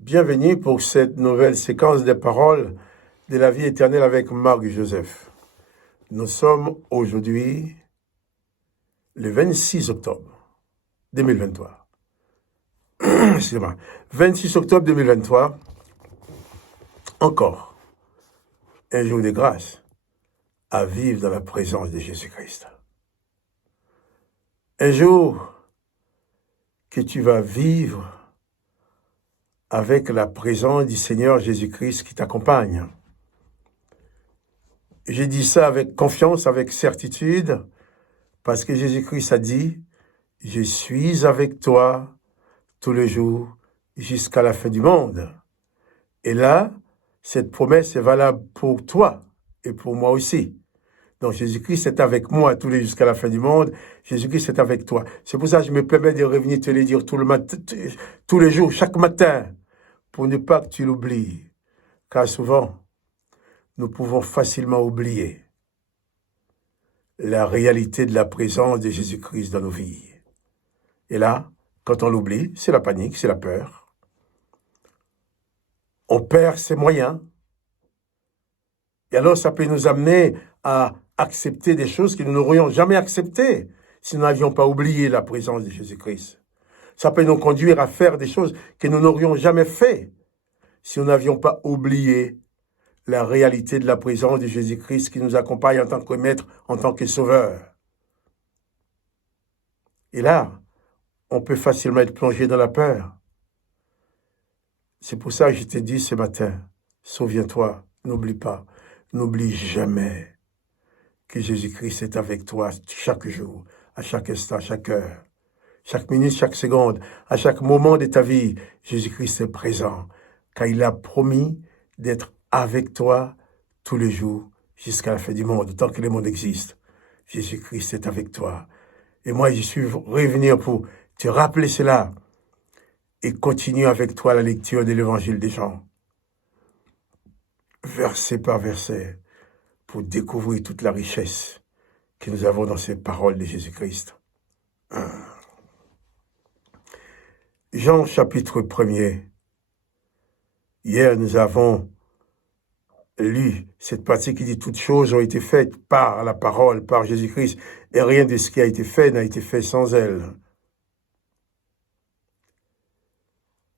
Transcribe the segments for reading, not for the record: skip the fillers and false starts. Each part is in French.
Bienvenue pour cette nouvelle séquence des paroles de la vie éternelle avec Marc Joseph. Nous sommes aujourd'hui le 26 octobre 2023. Excusez-moi. 26 octobre 2023, encore un jour de grâce à vivre dans la présence de Jésus-Christ. Un jour que tu vas vivre avec la présence du Seigneur Jésus-Christ qui t'accompagne. J'ai dit ça avec confiance, avec certitude, parce que Jésus-Christ a dit, « Je suis avec toi tous les jours jusqu'à la fin du monde. » Et là, cette promesse est valable pour toi et pour moi aussi. Donc Jésus-Christ est avec moi tous les jours jusqu'à la fin du monde. Jésus-Christ est avec toi. C'est pour ça que je me permets de revenir te le dire tous les jours, chaque matin, pour ne pas que tu l'oublies. Car souvent, nous pouvons facilement oublier la réalité de la présence de Jésus-Christ dans nos vies. Et là, quand on l'oublie, c'est la panique, c'est la peur. On perd ses moyens. Et alors, ça peut nous amener à accepter des choses que nous n'aurions jamais acceptées si nous n'avions pas oublié la présence de Jésus-Christ. Ça peut nous conduire à faire des choses que nous n'aurions jamais faites si nous n'avions pas oublié la réalité de la présence de Jésus-Christ qui nous accompagne en tant que maître, en tant que sauveur. Et là, on peut facilement être plongé dans la peur. C'est pour ça que je t'ai dit ce matin, souviens-toi, n'oublie pas, n'oublie jamais que Jésus-Christ est avec toi chaque jour, à chaque instant, à chaque heure, chaque minute, chaque seconde, à chaque moment de ta vie. Jésus-Christ est présent, car il a promis d'être avec toi tous les jours jusqu'à la fin du monde, tant que le monde existe. Jésus-Christ est avec toi. Et moi, je suis revenu pour te rappeler cela et continuer avec toi la lecture de l'évangile des Jean, verset par verset, pour découvrir toute la richesse que nous avons dans ces paroles de Jésus-Christ. Jean chapitre 1er. Hier, nous avons lu cette partie qui dit « Toutes choses ont été faites par la parole, par Jésus-Christ, et rien de ce qui a été fait n'a été fait sans elle. »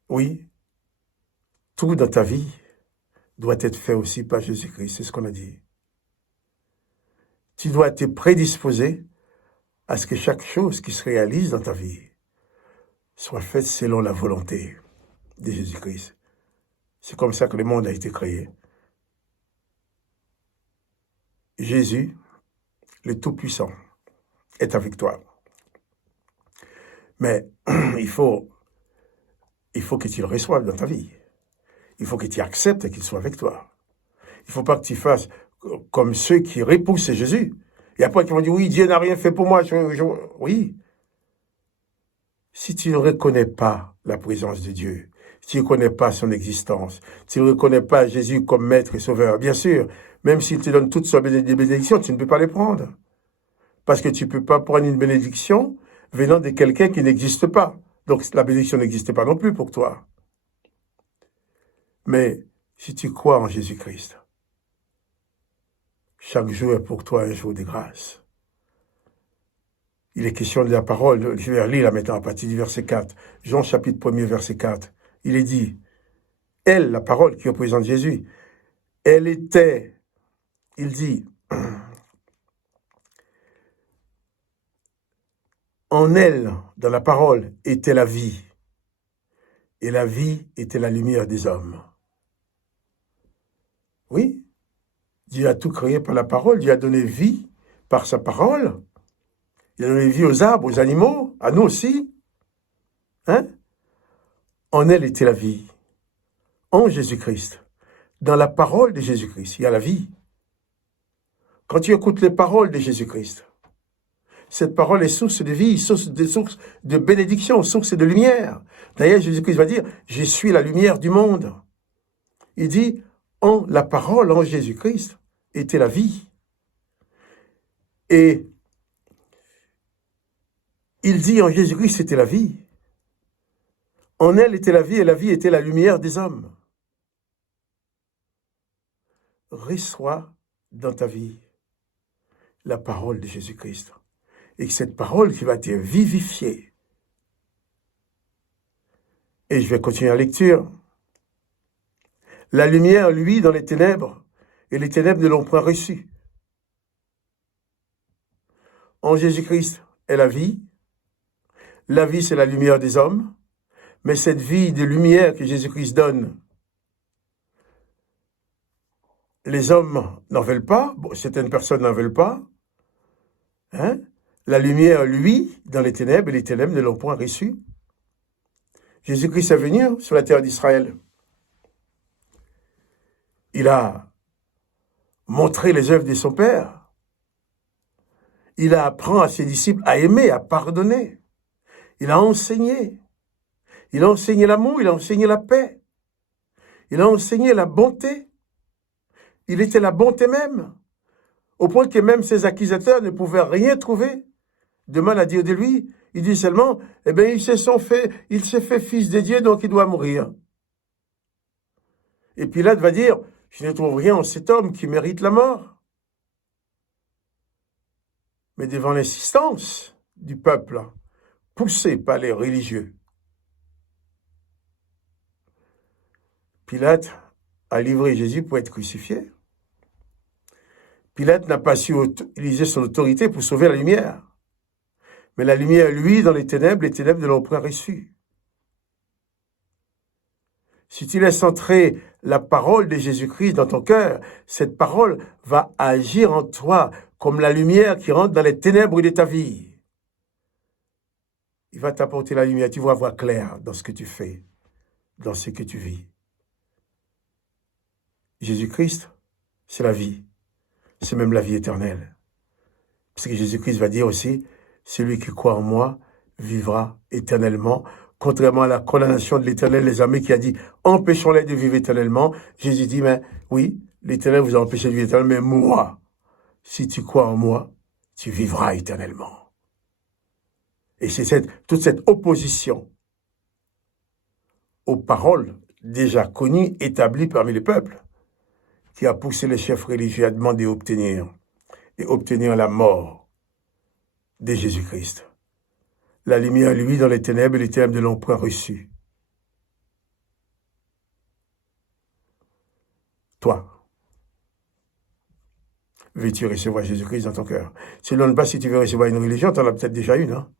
Oui, tout dans ta vie doit être fait aussi par Jésus-Christ, c'est ce qu'on a dit. Tu dois te prédisposer à ce que chaque chose qui se réalise dans ta vie soit faite selon la volonté de Jésus-Christ. C'est comme ça que le monde a été créé. Jésus, le Tout-Puissant, est avec toi. Mais il faut que tu le reçoives dans ta vie. Il faut que tu acceptes qu'il soit avec toi. Il ne faut pas que tu fasses comme ceux qui repoussent Jésus. Et après, qui vont dire, oui, Dieu n'a rien fait pour moi. Oui. Si tu ne reconnais pas la présence de Dieu, si tu ne reconnais pas son existence, si tu ne reconnais pas Jésus comme maître et sauveur, bien sûr, même s'il te donne toutes sortes de bénédictions, tu ne peux pas les prendre. Parce que tu ne peux pas prendre une bénédiction venant de quelqu'un qui n'existe pas. Donc la bénédiction n'existe pas non plus pour toi. Mais si tu crois en Jésus-Christ, chaque jour est pour toi un jour de grâce. Il est question de la parole, je vais lire là maintenant à partir du verset 4. Jean chapitre 1er, verset 4. Il est dit, elle, la parole qui représente Jésus, elle était, il dit, en elle, dans la parole, était la vie. Et la vie était la lumière des hommes. Oui, Dieu a tout créé par la parole. Dieu a donné vie par sa parole. Il a donné vie aux arbres, aux animaux, à nous aussi. Hein? En elle était la vie. En Jésus-Christ. Dans la parole de Jésus-Christ, il y a la vie. Quand tu écoutes les paroles de Jésus-Christ, cette parole est source de vie, source de bénédiction, source de lumière. D'ailleurs, Jésus-Christ va dire, je suis la lumière du monde. Il dit, en la parole, en Jésus-Christ, était la vie. Et il dit, en Jésus-Christ, c'était la vie. En elle était la vie, et la vie était la lumière des hommes. Reçois dans ta vie la parole de Jésus-Christ. Et que cette parole qui va te vivifier. Et je vais continuer la lecture. La lumière, lui, dans les ténèbres, et les ténèbres ne l'ont point reçue. En Jésus-Christ est la vie. La vie, c'est la lumière des hommes. Mais cette vie de lumière que Jésus-Christ donne, les hommes n'en veulent pas. Bon, certaines personnes n'en veulent pas. Hein? La lumière, lui, dans les ténèbres, et les ténèbres ne l'ont point reçue. Jésus-Christ est venu sur la terre d'Israël. Il a montré les œuvres de son Père. Il apprend à ses disciples à aimer, à pardonner. Il a enseigné. Il a enseigné l'amour, il a enseigné la paix. Il a enseigné la bonté. Il était la bonté même, au point que même ses accusateurs ne pouvaient rien trouver de mal à dire de lui. Il dit seulement, eh bien, il s'est fait fils de Dieu, donc il doit mourir. Et Pilate va dire, je ne trouve rien en cet homme qui mérite la mort. Mais devant l'insistance du peuple, poussé par les religieux, Pilate a livré Jésus pour être crucifié. Pilate n'a pas su utiliser son autorité pour sauver la lumière. Mais la lumière, lui, dans les ténèbres ne l'ont point reçue. Si tu laisses entrer la parole de Jésus-Christ dans ton cœur, cette parole va agir en toi comme la lumière qui rentre dans les ténèbres de ta vie. Il va t'apporter la lumière, tu vas voir clair dans ce que tu fais, dans ce que tu vis. Jésus-Christ, c'est la vie. C'est même la vie éternelle. Parce que Jésus-Christ va dire aussi, celui qui croit en moi vivra éternellement, contrairement à la condamnation de l'Éternel, les amis qui a dit, empêchons-les de vivre éternellement. Jésus dit, mais oui, l'Éternel vous a empêché de vivre éternellement, mais moi, si tu crois en moi, tu vivras éternellement. Et c'est toute cette opposition aux paroles déjà connues, établies parmi les peuples, qui a poussé les chefs religieux à demander et obtenir la mort de Jésus-Christ. La lumière, lui, dans les ténèbres, et les ténèbres ne l'ont point reçu. Toi, veux-tu recevoir Jésus-Christ dans ton cœur? Je ne demande pas si tu veux recevoir une religion, tu en as peut-être déjà une. Hein?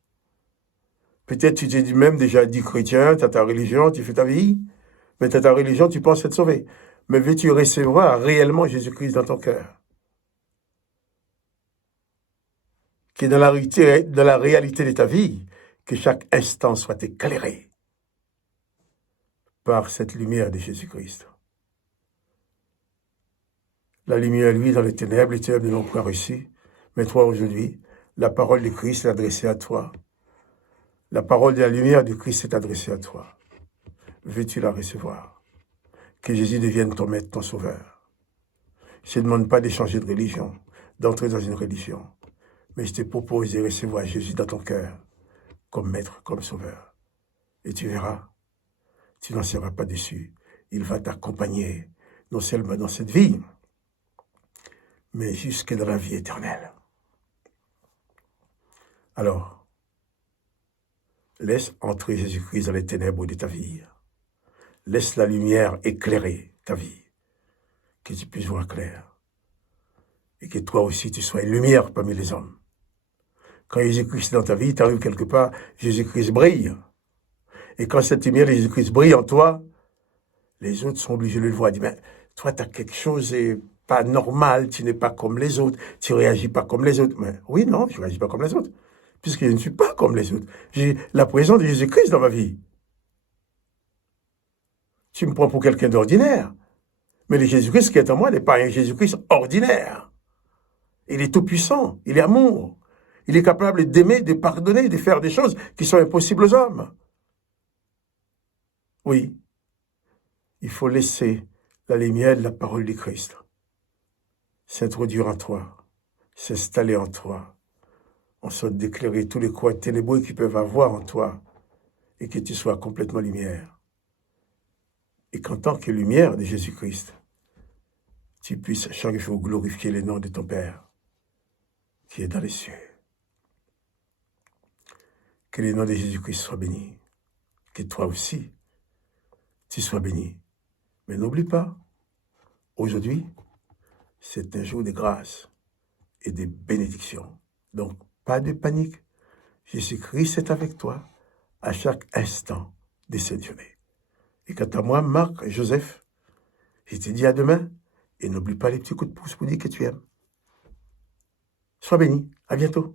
Peut-être tu t'es même déjà dit chrétien, tu as ta religion, tu fais ta vie, mais tu as ta religion, tu penses être sauvé. Mais veux-tu recevoir réellement Jésus-Christ dans ton cœur? Qui est dans la réalité de ta vie, que chaque instant soit éclairé par cette lumière de Jésus-Christ. La lumière, lui, dans les ténèbres ne l'ont point reçu. Mais toi, aujourd'hui, la parole de Christ est adressée à toi. La parole de la lumière de Christ est adressée à toi. Veux-tu la recevoir? Que Jésus devienne ton maître, ton sauveur. Je ne demande pas d'échanger de religion, d'entrer dans une religion. Mais je te propose de recevoir Jésus dans ton cœur, comme maître, comme sauveur. Et tu verras, tu n'en seras pas déçu. Il va t'accompagner, non seulement dans cette vie, mais jusque dans la vie éternelle. Alors, laisse entrer Jésus-Christ dans les ténèbres de ta vie. Laisse la lumière éclairer ta vie, que tu puisses voir clair. Et que toi aussi, tu sois une lumière parmi les hommes. Quand Jésus-Christ est dans ta vie, tu arrives quelque part, Jésus-Christ brille. Et quand cette lumière de Jésus-Christ brille en toi, les autres sont obligés de le voir. Ils disent, mais toi, tu as quelque chose de pas normal, tu n'es pas comme les autres, tu ne réagis pas comme les autres. Mais oui, non, je ne réagis pas comme les autres, puisque je ne suis pas comme les autres. J'ai la présence de Jésus-Christ dans ma vie. Tu me prends pour quelqu'un d'ordinaire. Mais le Jésus-Christ qui est en moi n'est pas un Jésus-Christ ordinaire. Il est tout puissant, il est amour. Il est capable d'aimer, de pardonner, de faire des choses qui sont impossibles aux hommes. Oui, il faut laisser la lumière de la parole du Christ s'introduire en toi, s'installer en toi, en sorte d'éclairer tous les coins ténébreux qu'ils peuvent avoir en toi et que tu sois complètement lumière. Et qu'en tant que lumière de Jésus-Christ, tu puisses chaque jour glorifier le nom de ton Père qui est dans les cieux. Que le nom de Jésus-Christ soit béni. Que toi aussi, tu sois béni. Mais n'oublie pas, aujourd'hui, c'est un jour de grâce et de bénédiction. Donc, pas de panique. Jésus-Christ est avec toi à chaque instant de cette journée. Et quant à moi, Marc, Joseph, je te dis à demain et n'oublie pas les petits coups de pouce pour dire que tu aimes. Sois béni. À bientôt.